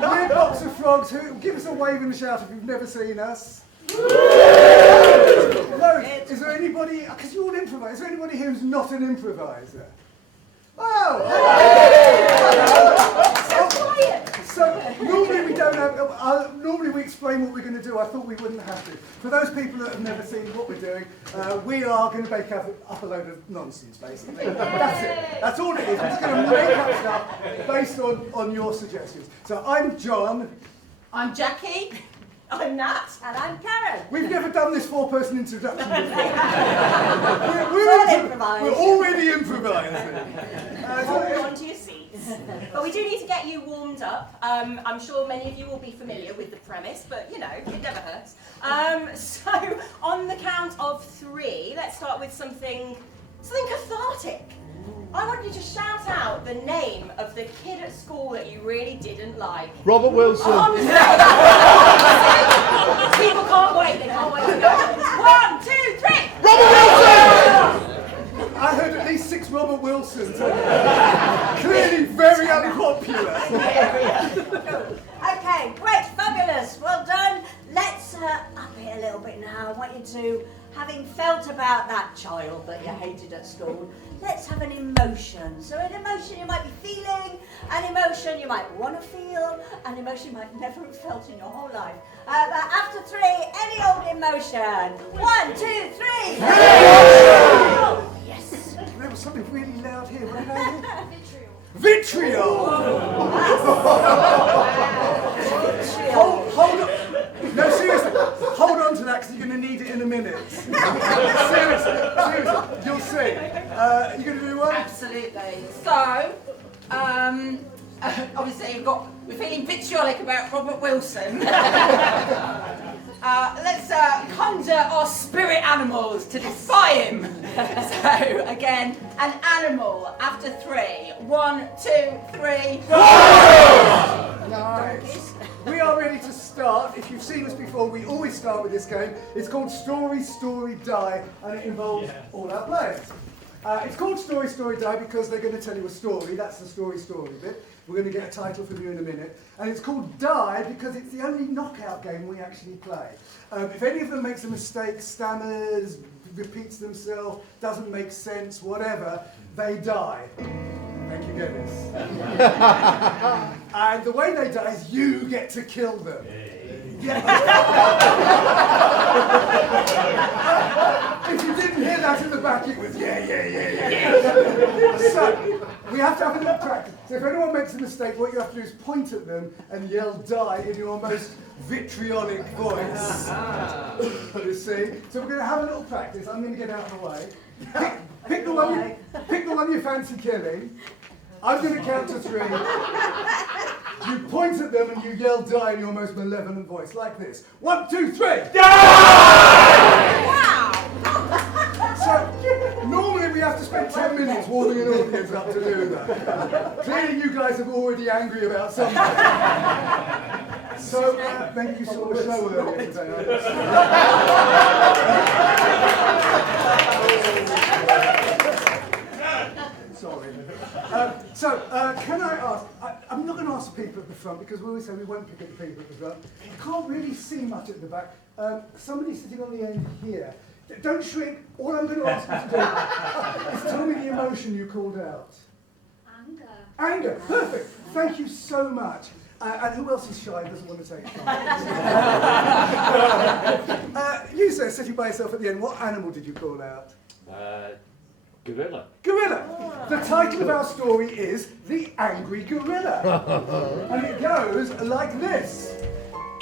We're Box of Frogs. Give us a wave and a shout if you've never seen us. No, is there anybody, because you all improvise, is there anybody who's not an improviser? Oh! So normally we don't have, normally we explain what we're going to do. I thought we wouldn't have to. For those people that have never seen what we're doing, we are going to make up a load of nonsense, basically. That's it. That's all it is. We're just going to make up stuff based on your suggestions. So I'm John. I'm Jackie. I'm Nat. And I'm Karen. We've never done this four-person introduction before. We're already improvising. Hold on to your seats. But we do need to get you warmed up. I'm sure many of you will be familiar with the premise, but you know, it never hurts. So on the count of 3, let's start with something cathartic. I want you to shout out the name of the kid at school that you really didn't like. Robert Wilson. Oh, no. People can't wait, they can't wait to go. 1, 2, 3! Robert Wilson! I heard at least 6 Robert Wilsons. Clearly very unpopular. Okay, great, fabulous, well done. Let's up it a little bit now. I want you to, having felt about that child that you hated at school, let's have an emotion. So an emotion you might be feeling, an emotion you might want to feel, an emotion you might never have felt in your whole life. But after 3, any old emotion. 1, 2, 3. Yes. There was something really loud here. What did I hear? Vitriol. Hold on. No, seriously. Hold on to that because you're going to need it in a minute. Seriously. You'll see. You going to do one? Absolutely. So, obviously we're feeling vitriolic about Robert Wilson. Let's conjure our spirit animals to defy him. So, again, an animal after 3. 1, 2, 3. Nice. We are ready to start. If you've seen us before, we always start with this game. It's called Story, Story, Die, and it involves all our players. It's called Story, Story, Die because they're going to tell you a story. That's the story, story bit. We're going to get a title from you in a minute. And it's called Die because it's the only knockout game we actually play. If any of them makes a mistake, stammers, repeats themselves, doesn't make sense, whatever, they die. Thank you, Dennis. And the way they die is you get to kill them. Yeah. If you didn't hear that in the back, it was yeah. So, we have to have a little practice. So if anyone makes a mistake, what you have to do is point at them and yell die in your most vitriolic voice. You see? So we're going to have a little practice. I'm going to get out of the way. Pick the one you fancy killing. I'm going to count to 3. You point at them and you yell die in your most malevolent voice, like this. 1, 2, 3. Die! Wow! So, normally we have to spend 10 minutes warming an audience up to do that. Clearly you guys are already angry about something. So, thank you so much so early today. Sorry. Can I ask, I'm not going to ask the people at the front because we always say we won't pick at the people at the front. You can't really see much at the back. Somebody sitting on the end here. Don't shrink. All I'm going to ask you to do is tell me the emotion you called out. Anger. Anger. Perfect. Thank you so much. And who else is shy and doesn't want to take charge? You, sir, sitting by yourself at the end, what animal did you call out? Gorilla. Gorilla. The title of our story is The Angry Gorilla. And it goes like this.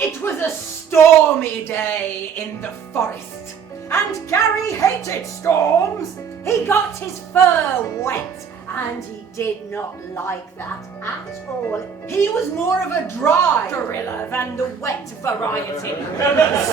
It was a stormy day in the forest. And Gary hated storms. He got his fur wet, and he did not like that at all. He was more of a dry Gorilla than the wet variety.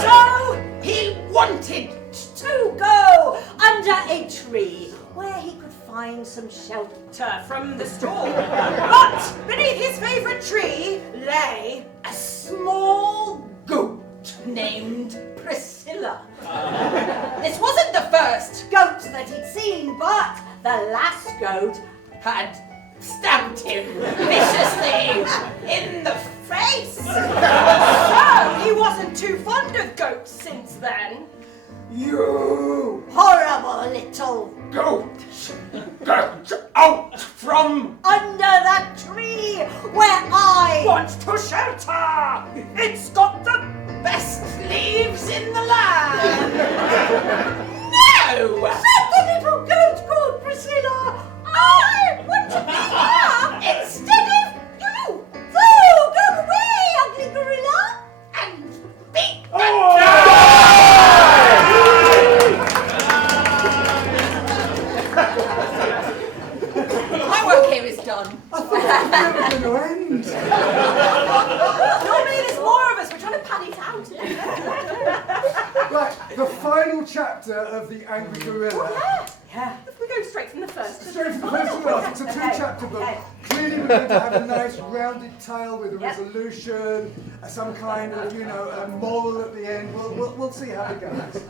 So he wanted To go under a tree where he could find some shelter from the storm. But beneath his favourite tree lay a small goat named Priscilla. This wasn't the first goat that he'd seen, but the last goat had stamped him viciously in the face. So, he wasn't too fond of goats since then. You horrible little Go! Get out from under that tree where I Want to shelter! It's got the Best leaves in the land. No! said the little goat called Priscilla. I want to be her instead of you. So go away, ugly gorilla. And beat my work here is done. I thought it was never going to end. Normally there's more of us, we're trying to pad it out. Right, the final chapter of The Angry Gorilla. Yeah. If we go straight from the first. Straight from the first to last. It's a two-chapter book. Clearly we're going to have a nice rounded tale with a resolution, some kind of, a moral at the end. We'll see how it goes.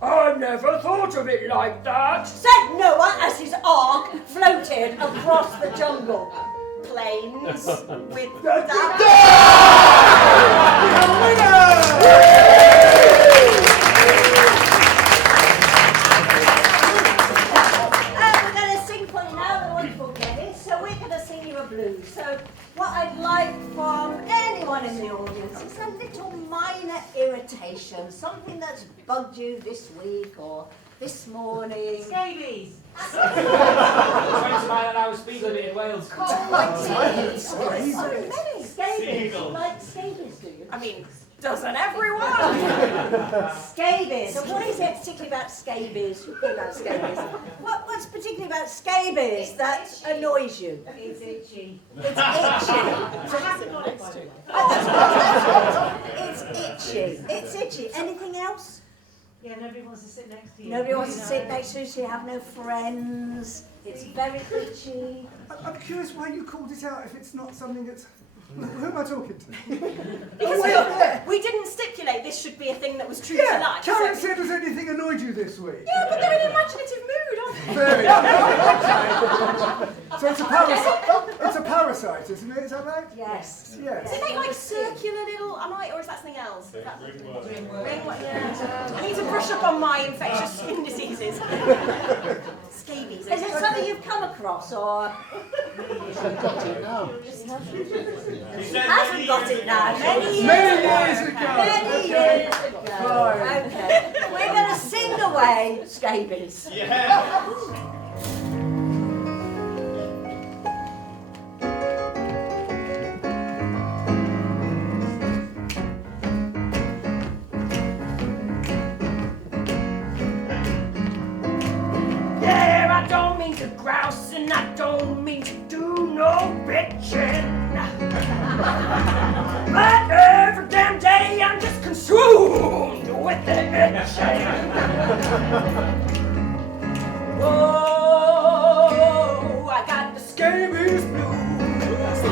I never thought of it like that. Said Noah as his ark floated across the jungle. Planes with Winner! We're going to sing for you now, the wonderful Kenny. So we're going to sing you a blues. So what I'd like from anyone in the audience is a little minor irritation, something that's bugged you this week or this morning. Scabies. I was speed limit in Wales. Scabies. Like scabies, do you? I mean, doesn't everyone? Scabies. So what is it particularly about scabies? What's particularly about scabies that annoys you? It's itchy. It's itchy. It's itchy. It's itchy. Anything else? Yeah, nobody wants to sit next to you. Nobody wants to sit next to you, so you have no friends. It's very itchy. I'm curious why you called it out if it's not something that's... Who am I talking to? Because we didn't stipulate this should be a thing that was true to Yeah, life. Karen so- said, has anything annoyed you this week? Yeah, but they're in an imaginative mood, aren't they? Very. So it's a parasite, isn't it? Is that right? Yes. Yes. Is it like circular little, or is that something else? Ringworm, yeah. I need to brush up on my infectious skin diseases. Scabies. Is it something you've come across, or hasn't got it now? Many years ago. Many years ago. Fine. Okay. We're going to sing away scabies. Yeah, I don't mean to grouse and I don't mean to do no bitching. But every damn day I'm just consumed with the itching. Whoa, I got the scabies blues.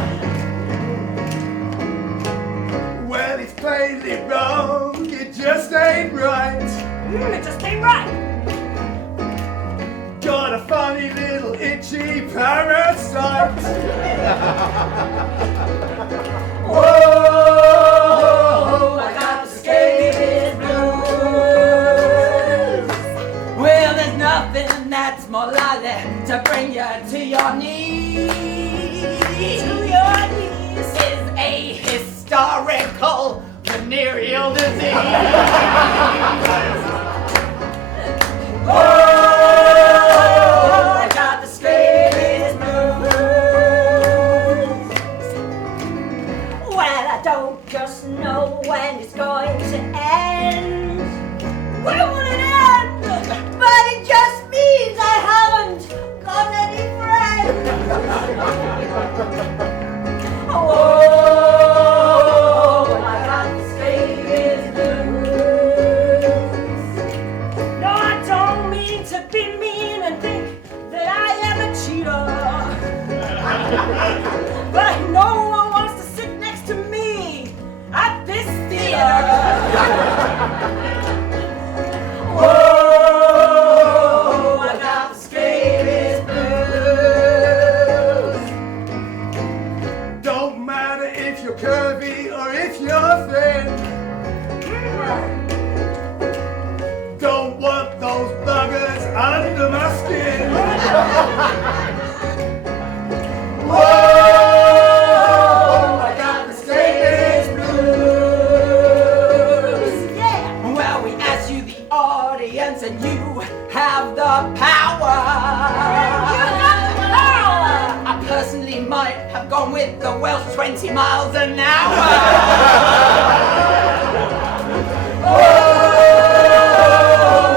Well, it's plainly wrong. It just ain't right. It just ain't right. Got a funny little itchy parasite. Whoa, I got the scabies blues. Well, there's nothing that's more likely to bring you to your knees. This is a historical venereal disease. Oh, I got the scabies blues. Well, I don't just know when it's going to end. When will it end? But it just means I haven't got any friends. Oh, I got the scabies blues. No, I don't mean to be mean and think that I am a cheater. But no one wants to sit next to me at this theater. Oh, I got the scabies blues. have gone with the Welsh 20 miles an hour. Oh,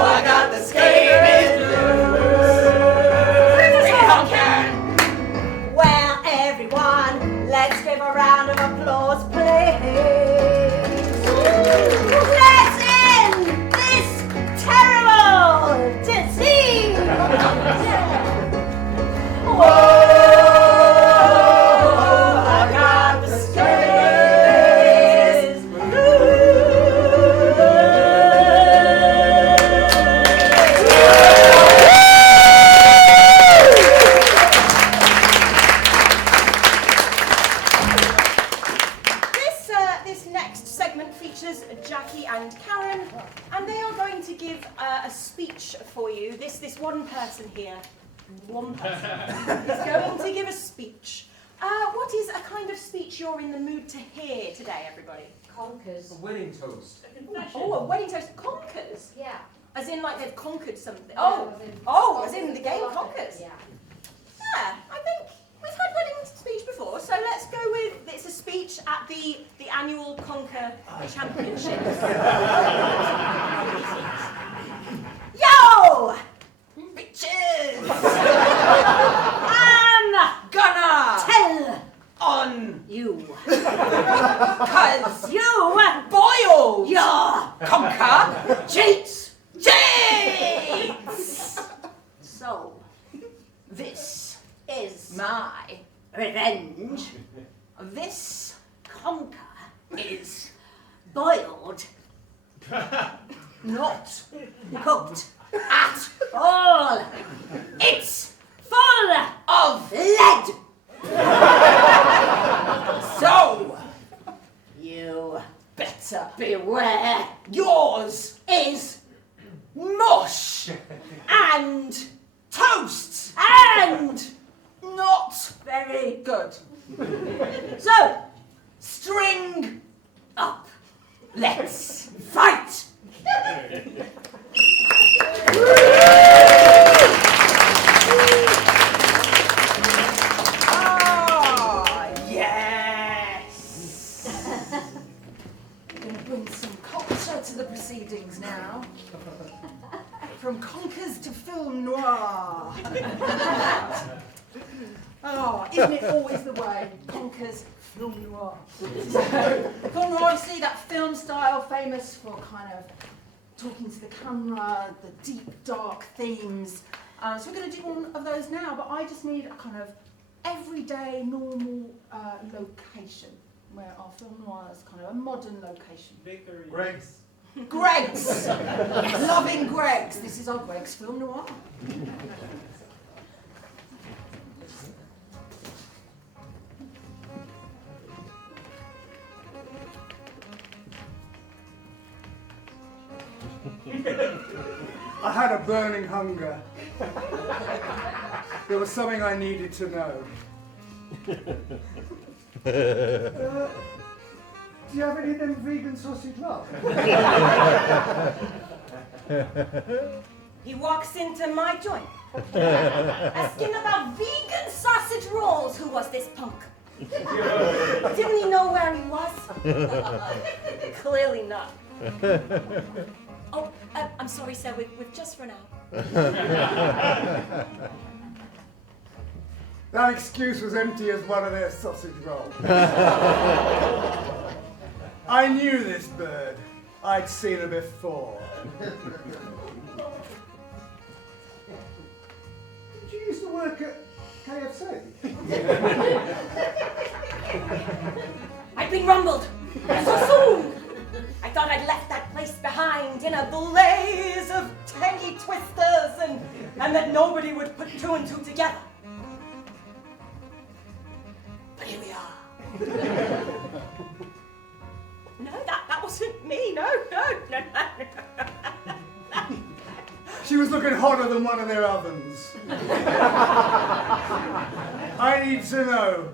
I got the scabies blues. Bring it home, Karen. Well, everyone, let's give a round of applause, please. Let's end this terrible disease. Whoa, I got the scabies This next segment features Jackie and Karen, and they are going to give a speech for you. This one person here, one person, is going to give a speech. What is a kind of speech you're in the mood to hear today, everybody? Conkers. A wedding toast. Oh, a wedding toast. Conkers? Yeah. As in, like, they've conquered something. Yeah, As in the game Conkers. Yeah. Yeah, I think we've had wedding speech before, so let's go with, it's a speech at the annual Conquer Championship. Yo! Bitches! I'm Gonna tell on you. cuz You boiled your conquer cheats. James! So This is my revenge. this Conquer is boiled, not cooked, at all it's full of lead. so You better beware. yours Is mush and toast and not very good. so String up. let's Fight. Ah, yes. We're going to bring some culture to the proceedings now. From conkers to film noir. Oh, isn't it always the way? Conkers, film noir. So, film noir, you see that film style famous for kind of talking to the camera, the deep, dark themes. So we're going to do one of those now, but I just need a kind of everyday, normal location where our film noir is kind of a modern location. Greg's. Greg's! Loving Greg's. This is our Greg's film noir. I had a burning hunger. There was something I needed to know. Do you have any of them vegan sausage rolls? He walks into my joint, asking about vegan sausage rolls. Who was this punk? Didn't he know where he was? Clearly not. Oh, I'm sorry, sir, we've just run out. That excuse was empty as one of their sausage rolls. I knew this bird. I'd seen her before. Did you used to work at KFC? I've been rumbled so soon. I thought I'd left that place behind in a blaze of tangy twisters and that nobody would put two and two together. But here we are. No, that wasn't me. No. She was looking hotter than one of their ovens. I need to know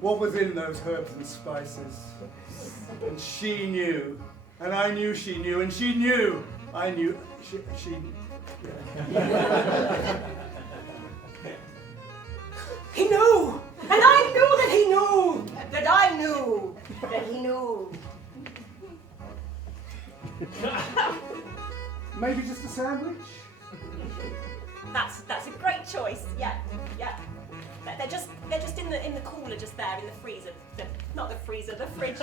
what was in those herbs and spices. And she knew. And I knew she knew. And she knew. I knew. She He knew. And I knew that he knew that I knew that he knew. Maybe just a sandwich? That's a great choice. Yeah. They're just in the cooler just there in the freezer. Not the freezer, the fridge.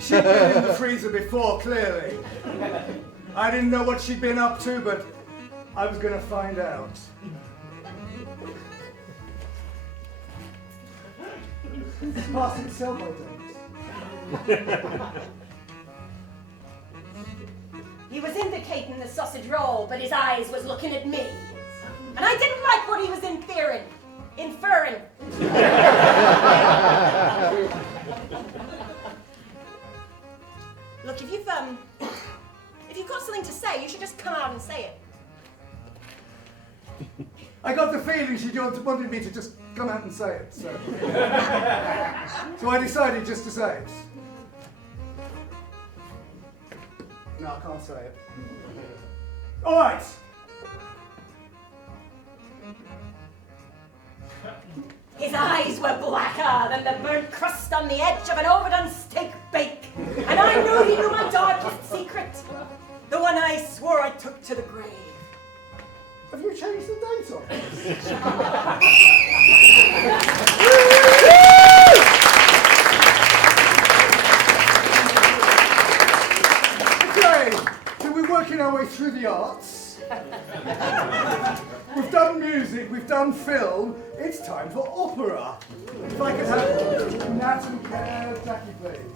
She'd been in the freezer before, clearly. I didn't know what she'd been up to, but I was going to find out. It's past its sell-by date. He was indicating the sausage roll, but his eyes was looking at me. And I didn't like what he was inferring. Look, if you've got something to say, you should just come out and say it. I got the feeling she wanted me to just come out and say it, so. So I decided just to say it. No, I can't say it. All right. His eyes were blacker than the burnt crust on the edge of an overdone steak bake. And I knew he knew my darkest secret. The one I swore I took to the grave. Have you changed the date on this? Okay, so we're working our way through the arts. We've done music, we've done film. It's time for opera. If I could have Nat and Jackie, please.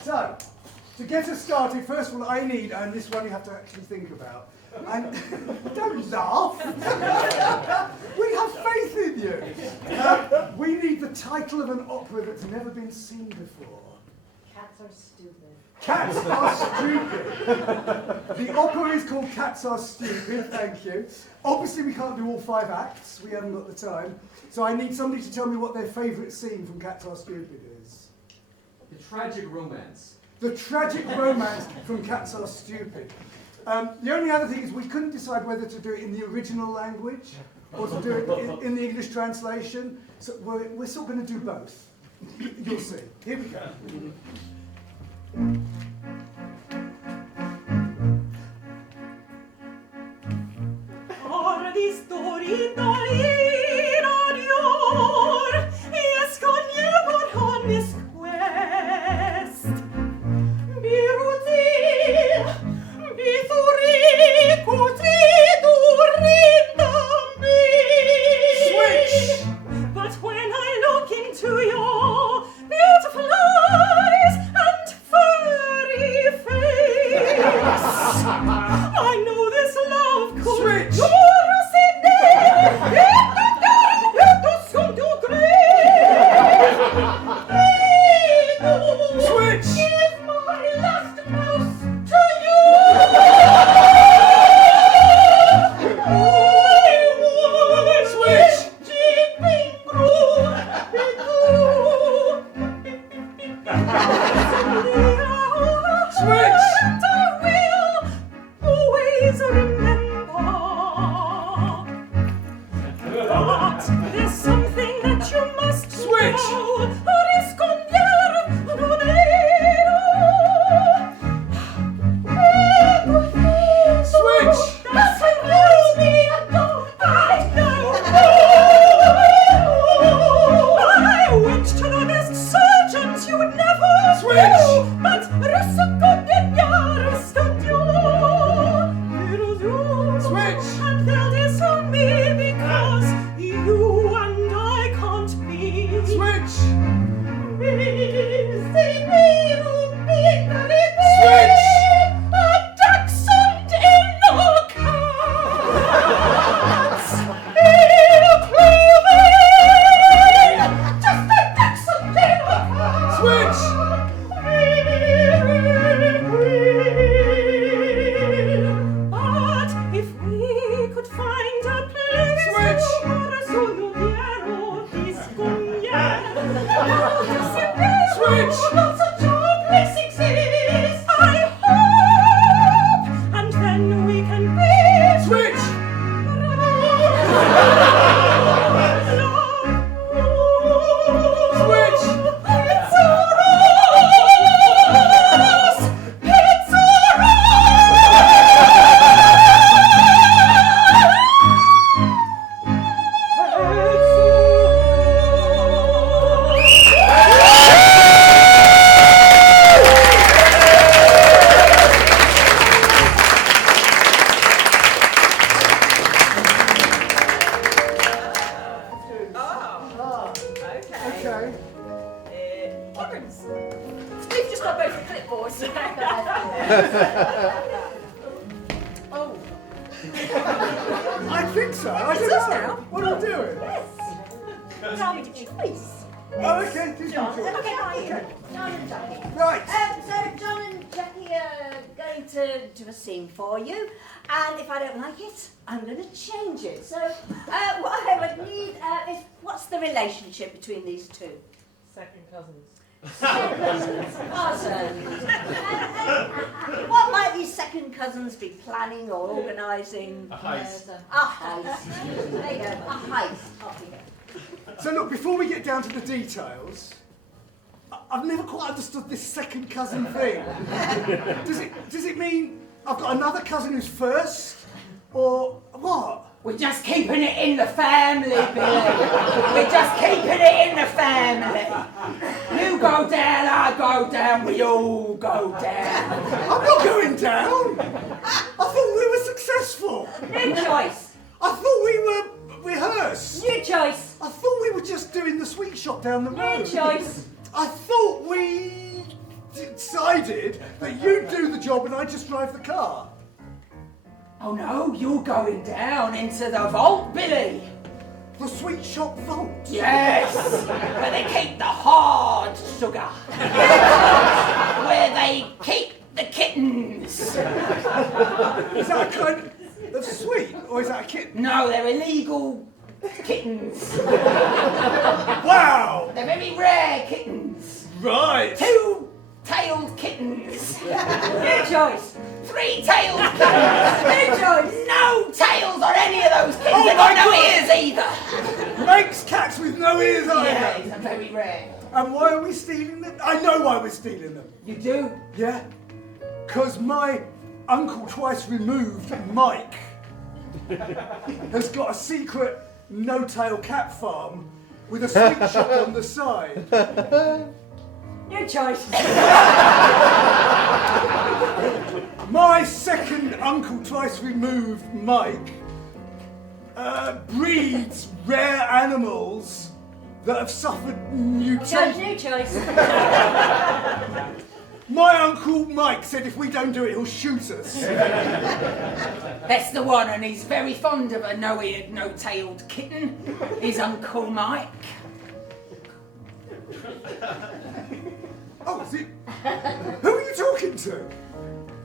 So, to get us started, first of all, I need, and this one you have to actually think about. And don't laugh. We have faith in you. We need the title of an opera that's never been seen before. Cats are stupid. Cats are stupid. The opera is called Cats Are Stupid, thank you. Obviously we can't do all 5 acts, we haven't got the time. So I need somebody to tell me what their favourite scene from Cats Are Stupid is. The tragic romance. The tragic romance from Cats Are Stupid. The only other thing is we couldn't decide whether to do it in the original language or to do it in the English translation. So we're still going to do both. You'll see. Here we go. But when I look into your beautiful eyes and furry face, I know this love could Switch! do Oh. I think so. I don't know. What are we doing? Yes. John choice. Oh, okay. John. John. Okay. John and Jackie. Right. So John and Jackie are going to do a scene for you, and if I don't like it, I'm going to change it. So what I would need is what's the relationship between these two? Second cousins. Second cousins. What might these second cousins be planning or organising? A heist. A heist. There you go. A heist. Off you go. So look, before we get down to the details, I've never quite understood this second cousin thing. Does it mean I've got another cousin who's first? Or what? We're just keeping it in the family, Billy. We're just keeping it in the family. You go down, I go down, we all go down. I'm not going down! I thought we were successful! New choice. I thought we were rehearsed! New choice. I thought we were just doing the sweet shop down the road. New choice. I thought we decided that you'd do the job and I'd just drive the car. Oh no, you're going down into the vault, Billy. The sweet shop vault. Yes, where they keep the hard sugar. Where they keep the kittens. Is that a kind of sweet or is that a kitten? No, they're illegal kittens. Wow! They're very rare kittens. Right. Two-tailed kittens. New choice. Three-tailed kittens. New choice. No tails on any of those kittens. Oh They've my got no God. ears either. Manx cats with no ears either. Yeah, they're very rare. And why are we stealing them? I know why we're stealing them. You do? Yeah? Because my uncle twice removed, Mike, has got a secret no-tail cat farm with a sweet shop on the side. New choice. My second uncle twice removed, Mike, breeds rare animals that have suffered mutation. New choice. My uncle Mike said if we don't do it, he'll shoot us. That's the one, and he's very fond of a no-eared, no-tailed kitten. His Uncle Mike. Oh, is it? Who are you talking to?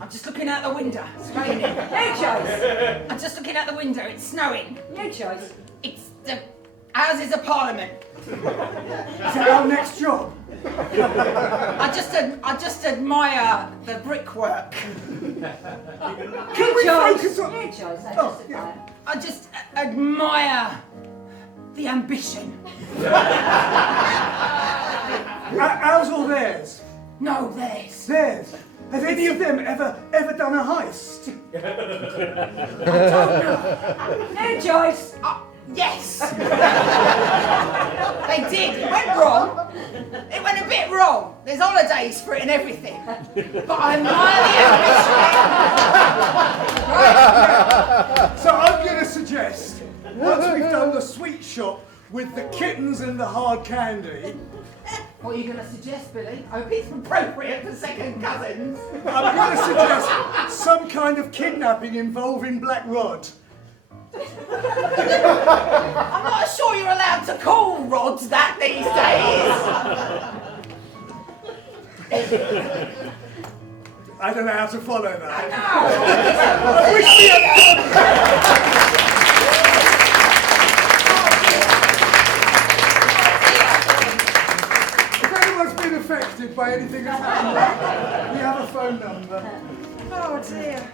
I'm just looking out the window. It's raining. New choice. I'm just looking out the window. It's snowing. New choice. It's the Houses of Parliament. Is that our next job? I just admire the brickwork. Can we focus on... New choice. Oh, yeah. I just admire the ambition. Ours or theirs? No, theirs. Theirs. Has any of them ever done a heist? New choice. Yes. They did. It went wrong. It went a bit wrong. There's holidays for it and everything. But I admire the ambition. Right. So I'm going to suggest, once we've done the sweet shop with the kittens and the hard candy, What are you going to suggest, Billy? I hope it's appropriate for second cousins. I'm going to suggest some kind of kidnapping involving Black Rod. I'm not sure you're allowed to call rods that these days. I don't know how to follow that. No. I wish we had done. If anyone's been affected by anything that's happened, we have a phone number. Oh dear.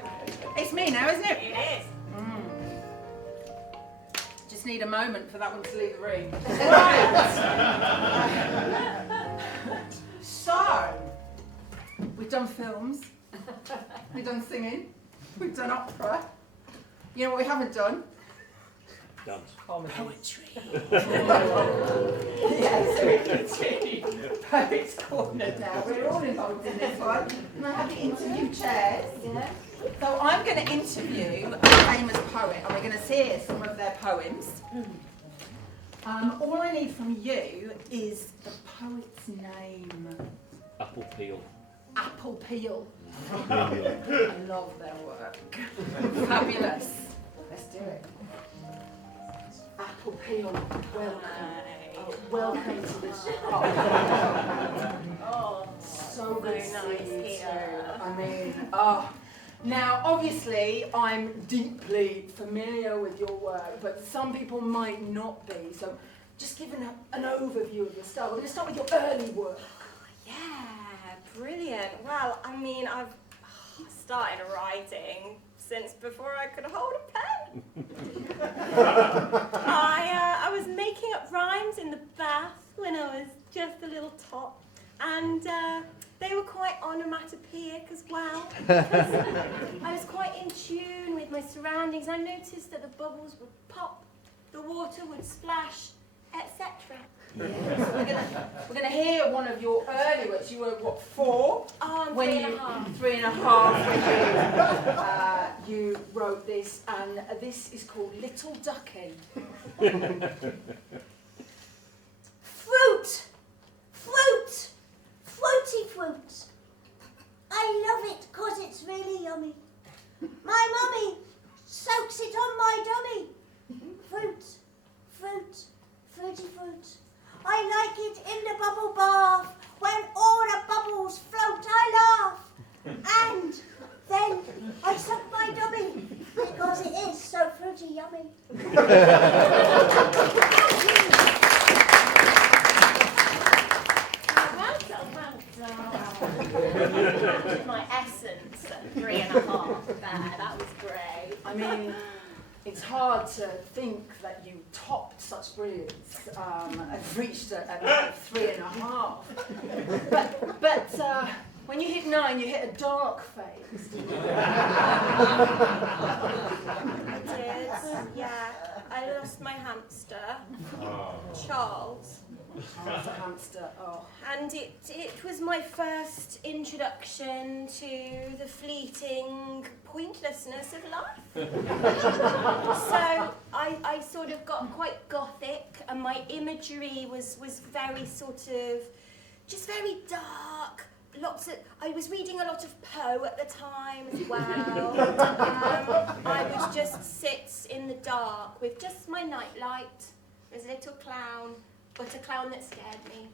It's me now, isn't it? It is. Just need a moment for that one to leave the room. Right. So, we've done films, we've done singing, we've done opera. You know what we haven't done? Dance. Poetry. Yes, Poet's Corner now. We're all involved in this one. And I have the interview chairs. Yeah. So I'm going to interview a famous poet, and we're going to hear some of their poems. All I need from you is the poet's name. Apple peel. Apple Peel. I love their work. Fabulous. Let's do it. Apple Peel, welcome to this shop. Oh, So good so to nice see you here. too. I mean, now obviously I'm deeply familiar with your work, but some people might not be. So just giving an overview of your style. We're going to start with your early work. yeah, brilliant. Well, I mean, I've started writing since before I could hold a pen. I was making up rhymes in the bath when I was just a little tot, and they were quite onomatopoeic as well. I was quite in tune with my surroundings. I noticed that the bubbles would pop, the water would splash, etc. Yeah. So we're gonna hear one of your early works. You were what, 4? Oh, I'm When 3.5. 3.5 when you wrote this, and this is called Little Ducky. Fruit! Fruit! Fruity fruit! I love it because it's really yummy. My mummy soaks it on my dummy. Fruit, fruit, fruity fruit. I like it in the bubble bath. When all the bubbles float, I laugh. And then I suck my dummy because it is so fruity yummy. My essence at 3.5 there, that was great. I mean, it's hard to think that you topped such brilliance and reached at 3.5. But when you hit 9, you hit a dark phase. I did, yeah. I lost my hamster, Charles. The hamster. Oh. And it was my first introduction to the fleeting pointlessness of life. So I sort of got quite gothic, and my imagery was very sort of, just very dark. I was reading a lot of Poe at the time as well. I was just sit in the dark with just my nightlight. There's a little clown, but a clown that scared me.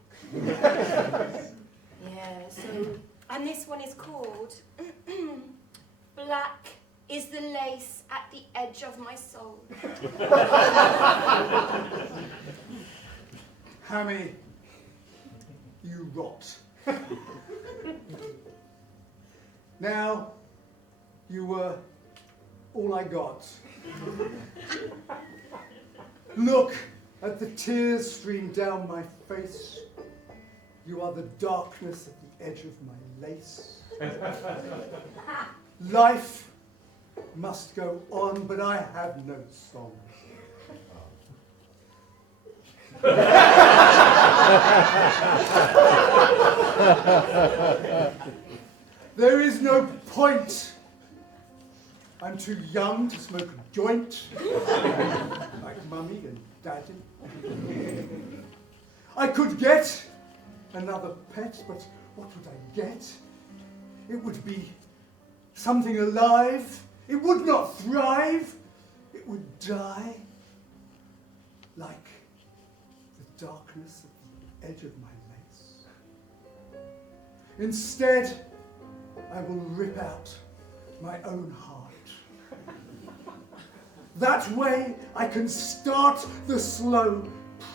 Yeah, so... And this one is called Black is the lace at the edge of my soul. Hammy, you rot. Now, you were all I got. Look at the tears stream down my face. You are the darkness at the edge of my lace. Life must go on, but I have no song. There is no point. I'm too young to smoke a joint, like Mummy and Daddy. I could get another pet, but what would I get? It would be something alive. It would not thrive. It would die like the darkness at the edge of my lace. Instead, I will rip out my own heart. That way I can start the slow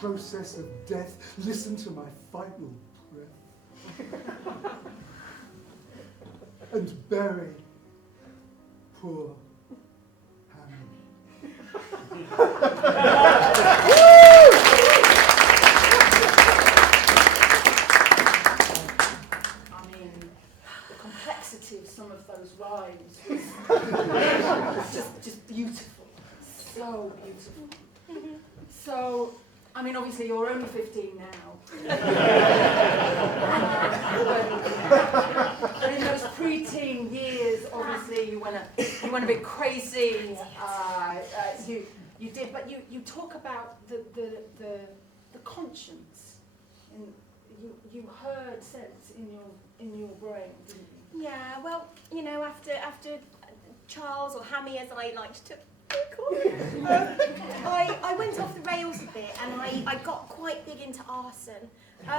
process of death. Listen to my final breath. And bury poor Hammy. I mean, the complexity of some of those rhymes was just beautiful. So beautiful. So, I mean, obviously you're only 15 now. But in those preteen years, obviously you went a bit crazy. You did, but you talk about the conscience you heard sense in your brain, didn't you? Yeah, well, you know, after Charles, or Hammy as I liked to call him, I went off the rails a bit and I got quite big into arson. One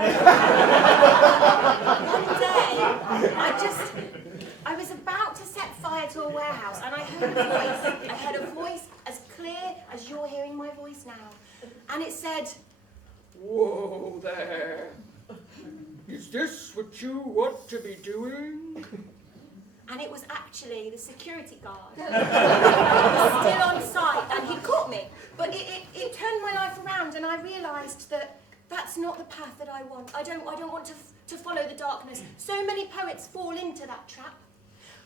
day, I was about to set fire to a warehouse and I heard a voice. I heard a voice as clear as you're hearing my voice now. And it said, "Whoa there. Is this what you want to be doing?" and it was actually the security guard. He was still on site and he caught me. But it turned my life around and I realised that that's not the path that I want. I don't want to follow the darkness. So many poets fall into that trap.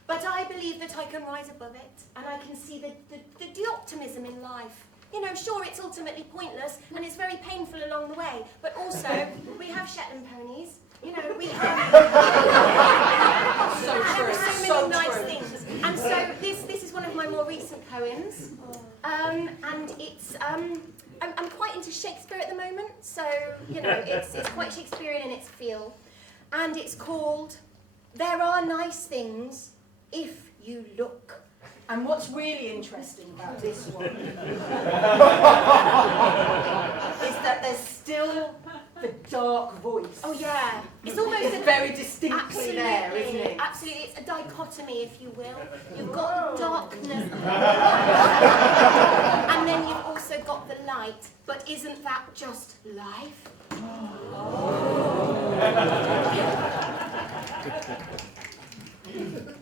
But I believe that I can rise above it and I can see the optimism in life. You know, sure, it's ultimately pointless and it's very painful along the way, but also we have Shetland ponies. You know, we have so many nice things. And so this is one of my more recent poems, and it's I'm quite into Shakespeare at the moment, so you know it's quite Shakespearean in its feel, and it's called "There Are Nice Things If You Look." And what's really interesting about this one is that there's still the dark voice. Oh yeah, it's almost very distinctly there, isn't it? Absolutely, it's a dichotomy, if you will. You've got darkness, and then you've also got the light. But isn't that just life?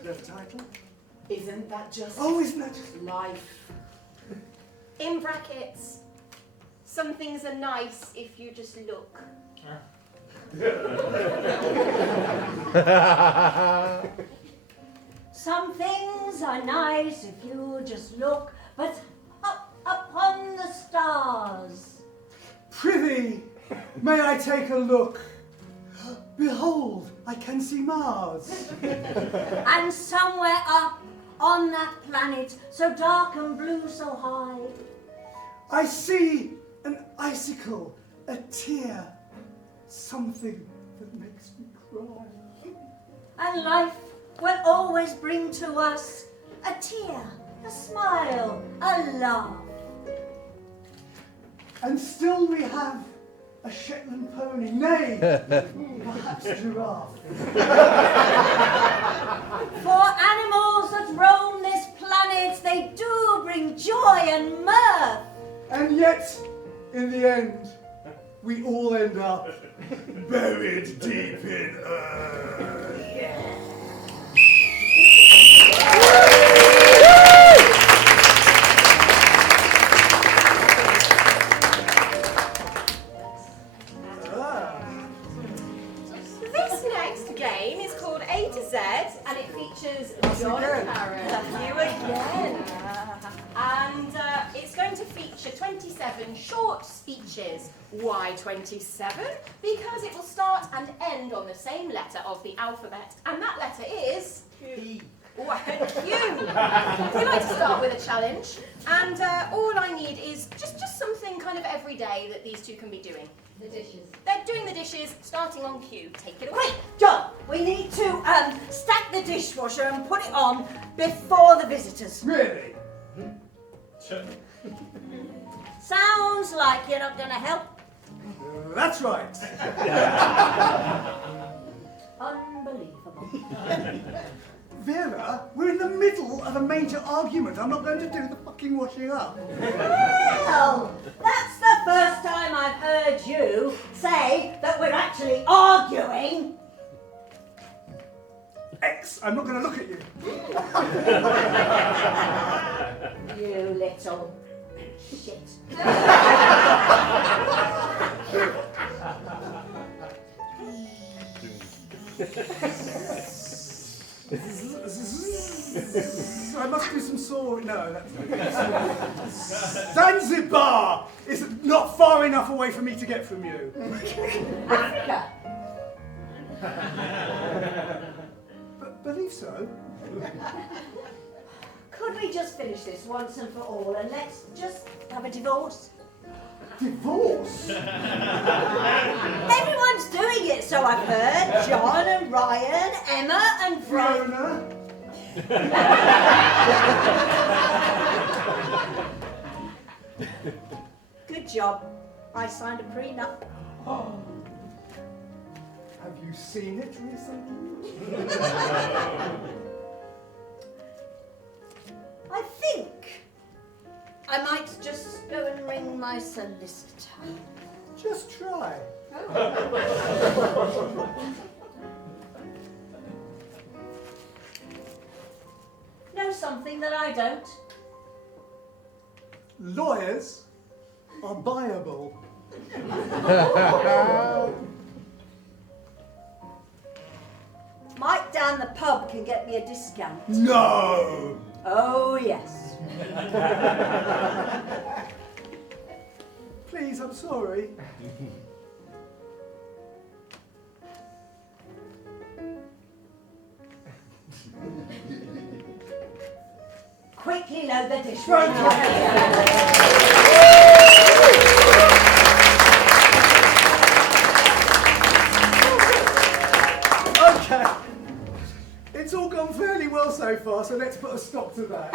The title? Isn't that just Isn't that just life? In brackets, some things are nice if you just look. Some things are nice if you just look, but up upon the stars. Prithee, may I take a look? Behold, I can see Mars. And somewhere up on that planet, so dark and blue, so high, I see an icicle, a tear, something that makes me cry. and life will always bring to us a tear, a smile, a laugh. And still we have a Shetland pony, nay, perhaps a giraffe. For animals that roam this planet, they do bring joy and mirth. And yet, in the end, we all end up buried deep in earth. This next game is called A to Z, and it features John and Karen. You again. And it's going to feature 27 short speeches. Why 27? Because it will start and end on the same letter of the alphabet, and that letter is Q. Q. We like to start with a challenge, and all I need is just something kind of everyday that these two can be doing. The dishes. They're doing the dishes, starting on Q. Take it away. Quick, John, we need to stack the dishwasher and put it on before the visitors. Really? Sounds like you're not going to help. That's right. Unbelievable. Vera, we're in the middle of a major argument. I'm not going to do the fucking washing up. Well, that's the first time I've heard you say that we're actually arguing. X, I'm not going to look at you. You little shit. I must do some sawing. No, that's Zanzibar is not far enough away for me to get from you. Africa. But believe so. Could we just finish this once and for all and let's just have a divorce? Divorce? Everyone's doing it, so I've heard. John and Ryan, Emma and Frank. Fiona? Good job. I signed a prenup. Have you seen it recently? I think I might just go and ring my solicitor. Just try. Know something that I don't? Lawyers are buyable. Mike down the pub can get me a discount. No! Oh, yes. Please, I'm sorry. Quickly load the dishwasher. Okay. It's all gone fairly well so far, so let's put a stop to that.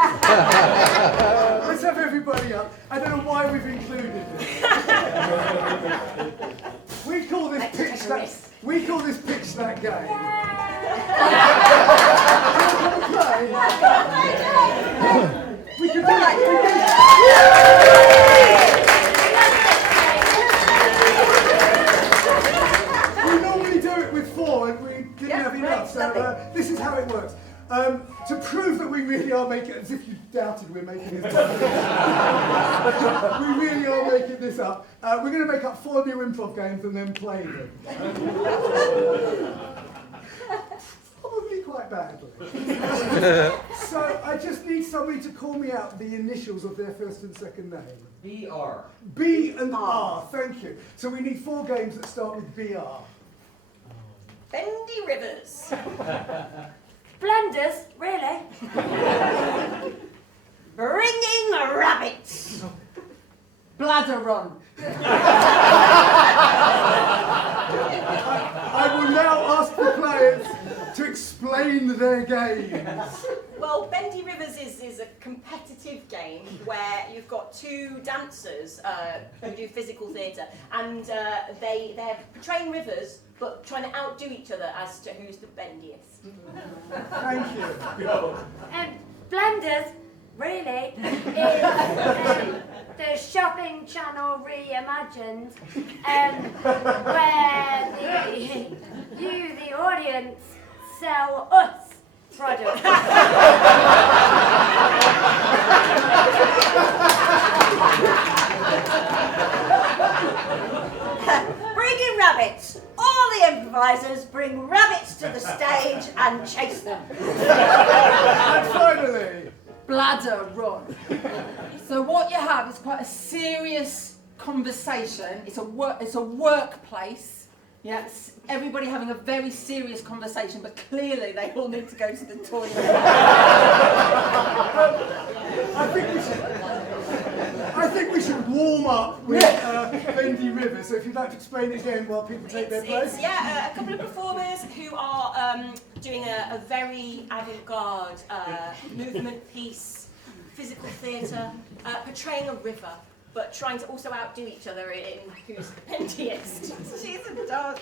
Let's have everybody up. I don't know why we've included this. We call this pitch that. We call this pitch that game. We can do it. We normally do it with 4 and we didn't have enough, so this is how it works. To prove that we really are making, as if you doubted we're making this up, we really are making this up. We're going to make up 4 new improv games and then play them. Probably quite badly. So I just need somebody to call me out the initials of their first and second name. BR. B and R, thank you. So we need 4 games that start with BR. Bendy Rivers. Blenders, really? Bringing rabbits. Bladder run. I will now ask the players to explain their games. Well, Bendy Rivers is a competitive game where you've got 2 dancers who do physical theatre, and they're portraying rivers, but trying to outdo each other as to who's the bendiest. Thank you. Blenders, really, is the shopping channel reimagined, where you, the audience, sell us products. Bringing rabbits. All the improvisers bring rabbits to the stage and chase them. And finally, Bladder run. So what you have is quite a serious conversation. It's a workplace. Yes, everybody having a very serious conversation, but clearly they all need to go to the toilet. I think we should warm up with Bendy River. So if you'd like to explain it again while people take their place. Yeah, a couple of performers who are doing a very avant-garde movement piece, physical theatre, portraying a river, but trying to also outdo each other in who's the bendiest. She's a dancer.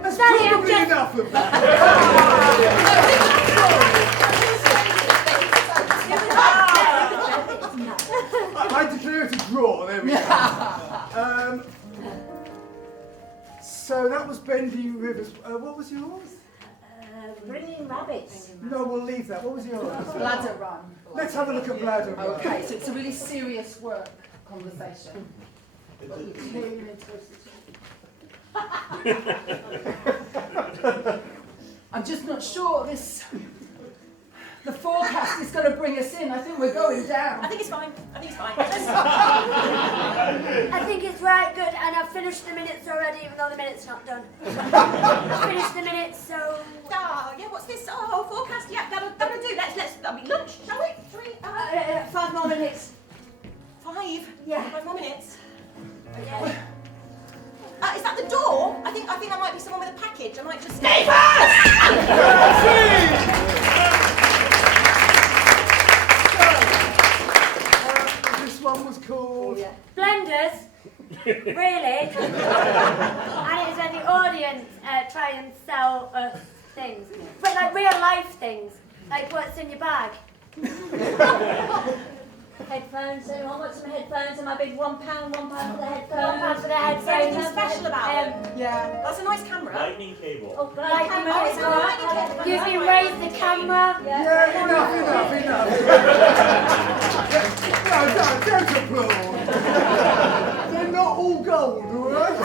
That's probably enough of that. I declare it a draw, there we go. So that was Bendy Rivers. What was yours? Bringing rabbits. No, we'll leave that. What was yours? Bladder run. Let's have a look at Bladder Run. Okay, so it's a really serious work conversation. But you clearly need to I'm just not sure the forecast is going to bring us in. I think we're going down. I think it's fine. I think it's fine. I think it's right good, and I've finished the minutes already, even though the minute's not done. Finished the minutes, so... Oh, yeah, what's this? Oh, forecast. Yeah, that'll do. Let's lunch, shall we? 5 more minutes. 5? Yeah. 5 more minutes. Yeah. Is that the door? I think that might be someone with a package. I might just... This one was called... Blenders, really? And it's when the audience try and sell us things. But like real life things. Like what's in your bag. Headphones, anyone want some headphones? Am I big £1 for the headphones? £1 for the headphones. Is there anything special about them? Yeah. That's a nice camera. Lightning cable. Oh, Lightning camera. cable. You can raise the camera. Yeah, enough. No, don't applaud. They're not all gold, all right?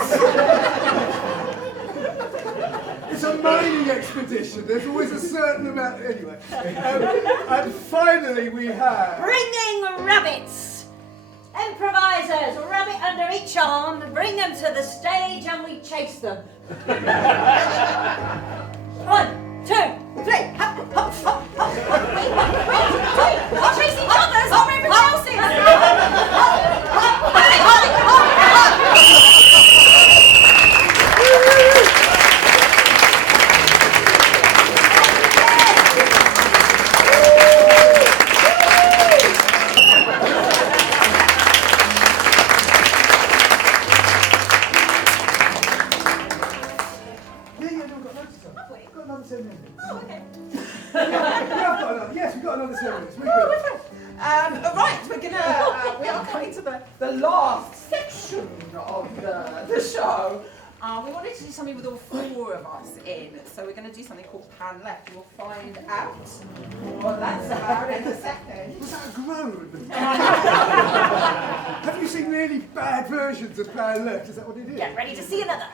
It's a mining expedition. There's always a certain amount. Anyway, and finally we have Bringing rabbits. Improvisers, rabbit under each arm, bring them to the stage and we chase them. 1, 2, 3, hop, hop, hop, hop. Wait, we're chasing each other, so everyone else is. Yes, we've got another 7 minutes. We're good. Right, we are coming to the last section of the show. We wanted to do something with all 4 of us in, so we're going to do something called pan left. We'll find out what that's about in a second. Was that a groan? Have you seen really bad versions of Pan Left? Is that what it is? Get ready to see another.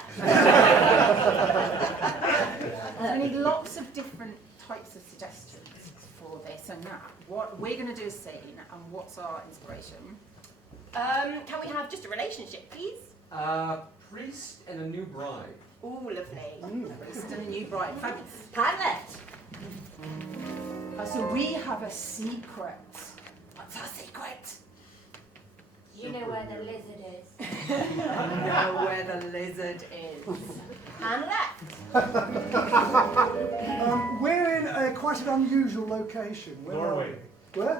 We need lots of different types of suggestions for this and that. What we're going to do a scene, and what's our inspiration? Can we have just a relationship, please? Priest and a new bride. Ooh, lovely. Priest and a new bride. Fabulous. Pan left. So we have a secret. What's our secret? You know where the lizard is. Know where the lizard is. Pan left. We're in quite an unusual location. Where are Norway. we? Where?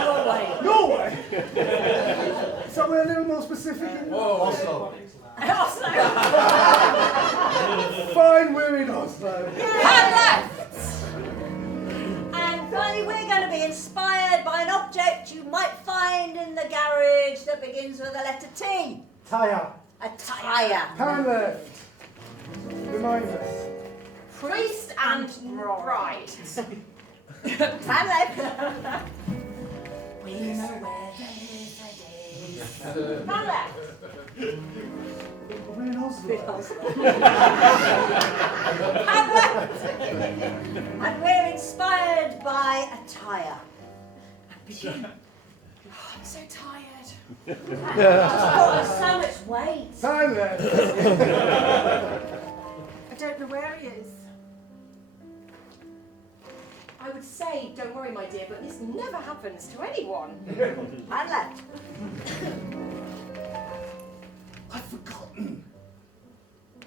Norway. Norway! Somewhere a little more specific. Oslo. Oslo. Fine, we're in Oslo. Pan left. And finally, we're going to be inspired by an object you might find in the garage that begins with the letter T. Tire. A tyre. Pan left. Remind us. Priest and bride. Pan left. We know where the lizard is. Pan left. We're in Oslo. Pan left. And we're inspired by a tyre. I'm so tired. Oh, so much weight. Pan left. I don't know where he is. I would say, don't worry, my dear, but this never happens to anyone. Pan left. I've forgotten.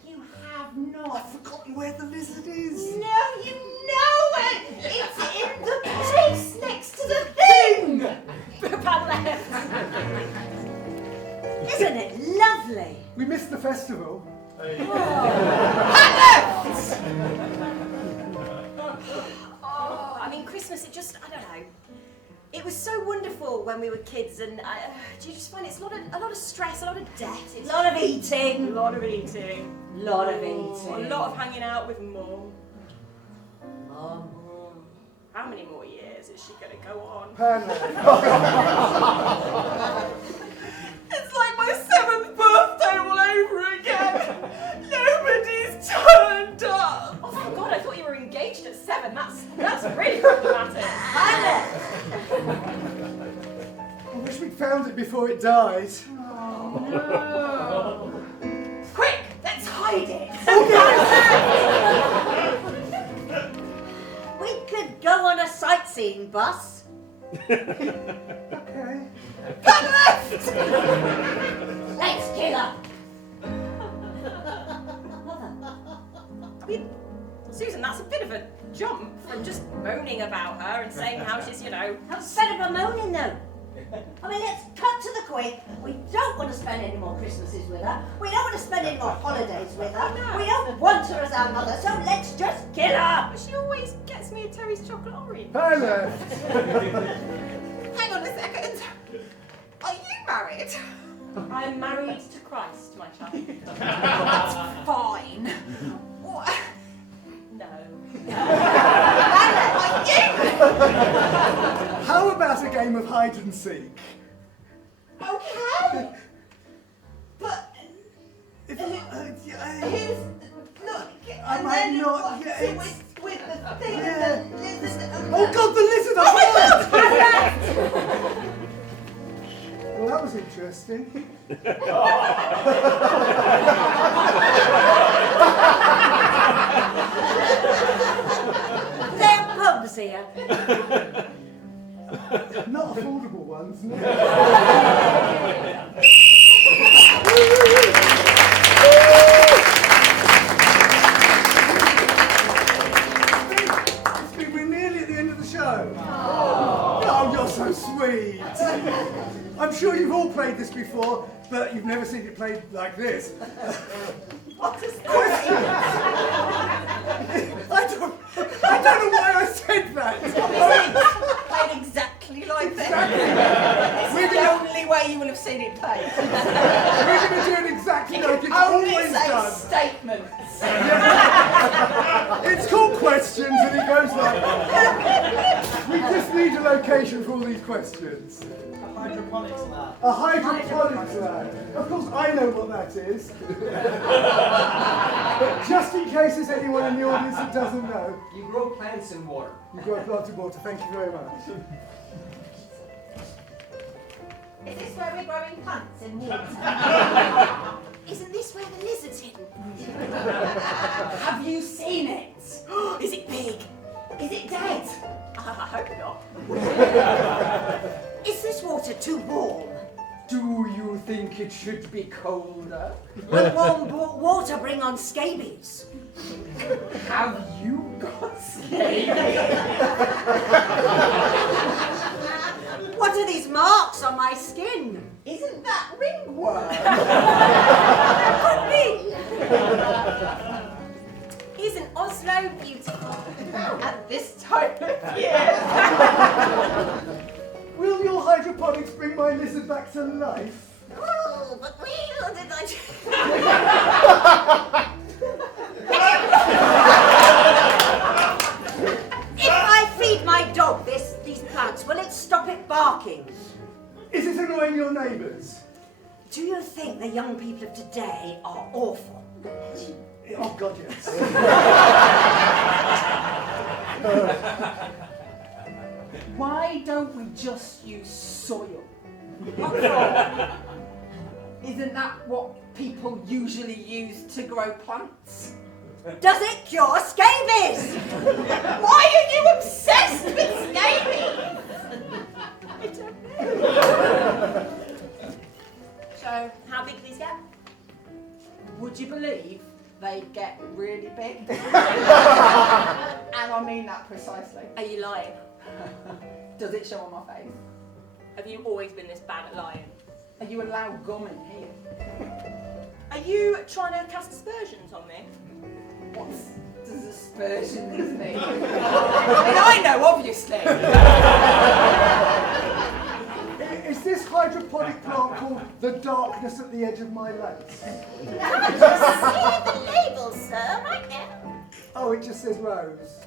You have not. I've forgotten where the lizard is. No, you know it! It's in the place next to the thing! Pan left. Isn't it lovely? We missed the festival. Oh, I mean, Christmas, it just, I don't know. It was so wonderful when we were kids, and do you just find it's a lot of stress, a lot of debt? It's A lot of eating. a lot of eating. Lot of A eating. lot of hanging out with Mum. Mum. How many more years is she going to go on? Pan left. It's like my 7th birthday all over again. Nobody before it died. No. Quick, let's hide it. We could go on a sightseeing bus. Okay. Go left. Let's kill her. I mean, Susan, that's a bit of a jump from just moaning about her and saying how she's, you know... Instead of a moaning though. I mean, let's cut to the quick. We don't want to spend any more Christmases with her. We don't want to spend any more holidays with her. No. We don't want her as our mother, so let's just kill her. But she always gets me a Terry's chocolate Oreo. I left. Hang on a second. Are you married? I'm married to Christ, my child. That's fine. What? No. Are you? How about a game of hide and seek? Okay. But If, who's... Look, I and might then not, what, yeah, so it's- with the thing Yeah. and the lizard and oh God, the lizard! Oh my Well, that was interesting. There are pubs here. Not affordable ones, no. We're nearly at the end of the show. Oh, you're so sweet. I'm sure you've all played this before, but you've never seen it played like this. What is Questions? I don't know why I said that. played exactly like this? Exactly. It's the only way you will have seen it played. We're going to do it exactly like it's Only always say done. statements. It's called questions and it goes like that. We just need a location for all these questions. Hydroponics lab. A hydroponics lab. Of course I know what that is. But just in case there's anyone in the audience that doesn't know, You grow plants in water. you've got a plant of water. Thank you very much. Is this where we're growing plants in water? Isn't this where the lizard's hidden? Have you seen it? Is it big? Is it dead? I hope not. Is this water too warm? Do you think it should be colder? Will warm water bring on scabies? Have you got scabies? What are these marks on my skin? Isn't that ringworm? Could be. Isn't Oslo beautiful? At this time of year. Will your hydroponics bring my lizard back to life? Oh, but we did If I feed my dog these plants, will it stop it barking? Is it annoying your neighbours? Do you think the young people of today are awful? Oh God, yes. Why don't we just use soil? Isn't that what people usually use to grow plants? Does it cure scabies? Why are you obsessed with scabies? I don't know. So, how big do these get? Would you believe they get really big? And I mean that precisely. Are you lying? Does it show on my face? Have you always been this bad at lying? Are you allowed gum in here? Are you trying to cast aspersions on me? What does aspersions mean? I mean, I know, obviously. Is this hydroponic plant called the darkness at the edge of my legs? Can't you see the label, sir, right there? Oh, it just says rose.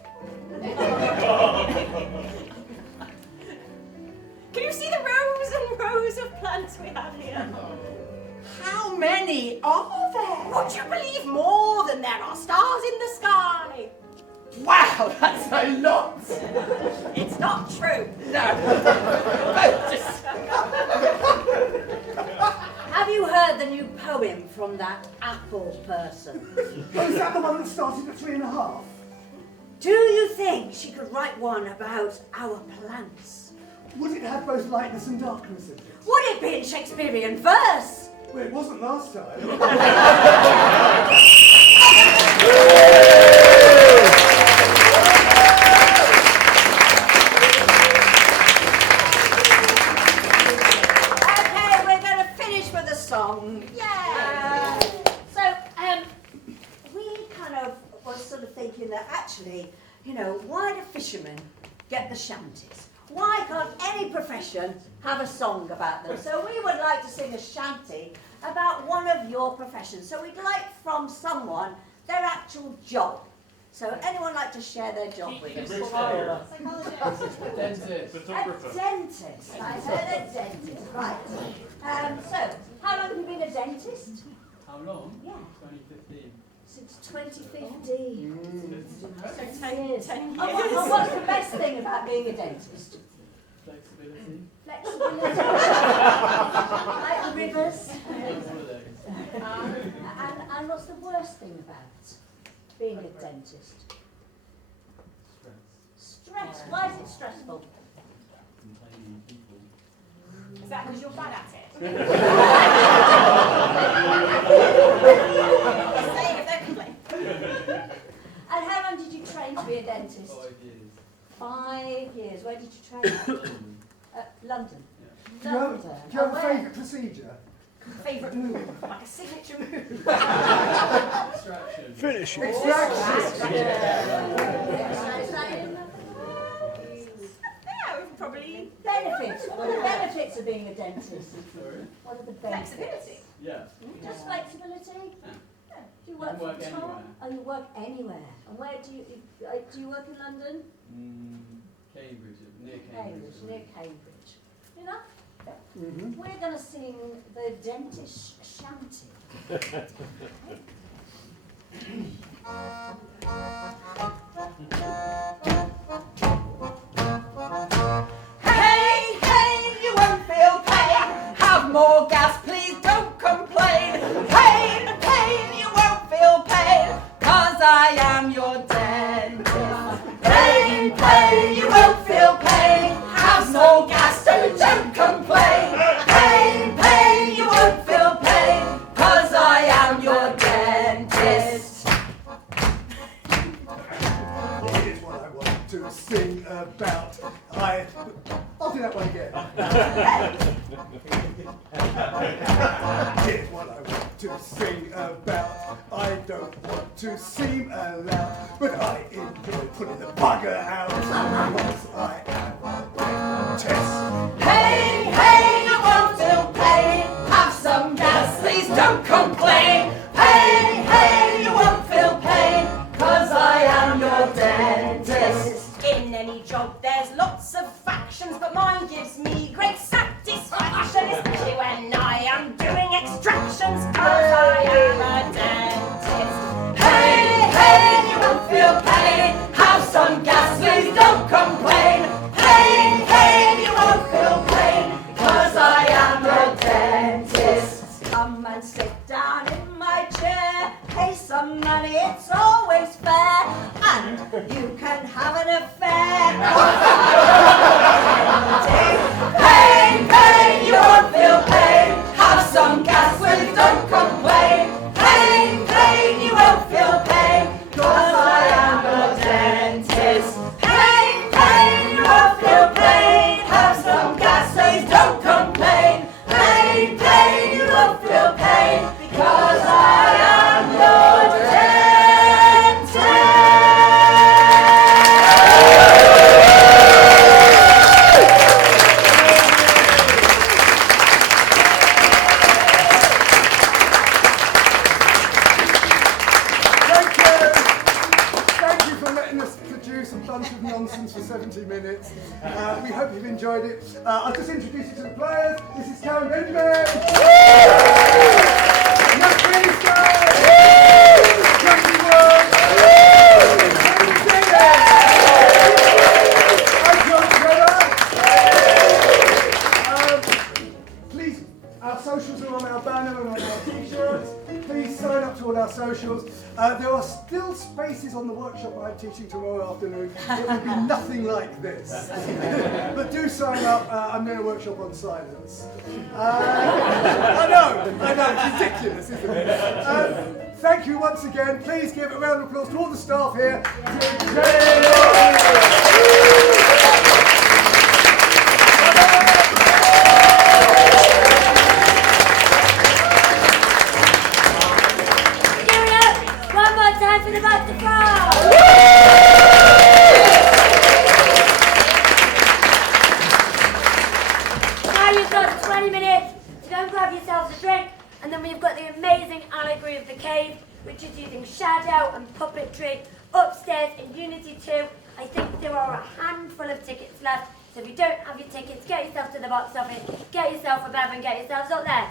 Can you see the rows and rows of plants we have here? How many are there? Would you believe more than there are stars in the sky? Wow, that's a lot. It's not true. No. Both just... heard the new poem from that apple person? Oh, is that the one that started at 3.5? Do you think she could write one about our plants? Would it have both lightness and darkness in it? Would it be in Shakespearean verse? Well, it wasn't last time. Okay, we're going to finish with a song. Yeah. So, we kind of was sort of thinking that actually, you know, why do fishermen get the shanties? Why can't any profession have a song about them? So we would like to sing a shanty about one of your professions. So we'd like from someone their actual job. So anyone like to share their job with us? Dentist. A dentist. I heard a dentist. Right. So, how long have you been a dentist? How long? Yeah. 2015. Since 2015. So 10 years. And what's the best thing about being a dentist? Flexibility. Flexibility. Like rivers. And what's the worst thing about being a dentist? Stress. Why is it stressful? Complaining people. Is that because you're bad at it? Say if they're complaining. And how long did you train to be a dentist? 5 years. 5 years. Where did you train? London. Do you have a favourite procedure? Favourite move, like a signature move. Extraction. Finish it. Extraction. Yeah, probably Benefits. What are the benefits of being a dentist? Sorry? What are the benefits? flexibility. Yeah. Just flexibility? Yeah. Do you You can work work from anywhere. home? Oh, you work anywhere. And where do you work in London? Cambridge. Near Cambridge. Cambridge, near Cambridge. You know? Mm-hmm. We're going to sing the dentist shanty. Hey, hey, you won't feel pain. Have more gas, please don't complain. Pain, pain, you won't feel pain, 'cause I am your dentist. Pain, pain, you won't feel pain. Have more gas, so don't complain. Pain, pain, you won't feel pain, 'cause I am your dentist. Here's what I want to sing about. I'll do that one again. Here's what I want to sing about. I don't want to seem loud, but I enjoy putting the bugger out. Because I am a dentist. Hey, hey, you won't feel pain. Have some gas, please don't complain. Hey, hey, you won't feel pain, 'cause I am your dentist. In any job there's lots of factions, but mine gives me great satisfaction, especially when I am doing extractions, 'cause I am a dentist. Hey, hey, you won't feel pain. Have some gas, please don't complain. Hey, hey, you won't feel pain, 'cause I am your dentist. Come and sit down in my chair. Pay some money, it's always fair. And you can have an affair. Pain, pain, you won't feel pain. Have some gas, please don't complain. Pain, pain, you won't feel pain, 'cause I am your dentist. Pain, pain, you won't feel pain. Have some gas, please don't complain. Pain, pain, you won't feel pain, because I am your dentist. Thank you. Thank you for letting us produce a bunch of nonsense for 70 minutes. We hope you've enjoyed it. I'll just introduce you to the players. This is Karen Benjamin. Matt Greenstone. Jackie Wood. Andy Davis. I'm John Trevor. Please, our socials are on our banner and on credentials. There are still spaces on the workshop I'm teaching tomorrow afternoon. It will be nothing like this. But do sign up. I'm doing a workshop on silence. I know, it's ridiculous, isn't it? Thank you once again. Please give a round of applause to all the staff here. One more time for the Master Pro! Now you've got 20 minutes to go and grab yourselves a drink, and then we've got the amazing allegory of the cave, which is using shadow and puppetry upstairs in Unity 2. I think there are a handful of tickets left, so if you don't have your tickets, get yourself to the box office, get yourself a bev and get yourselves up there.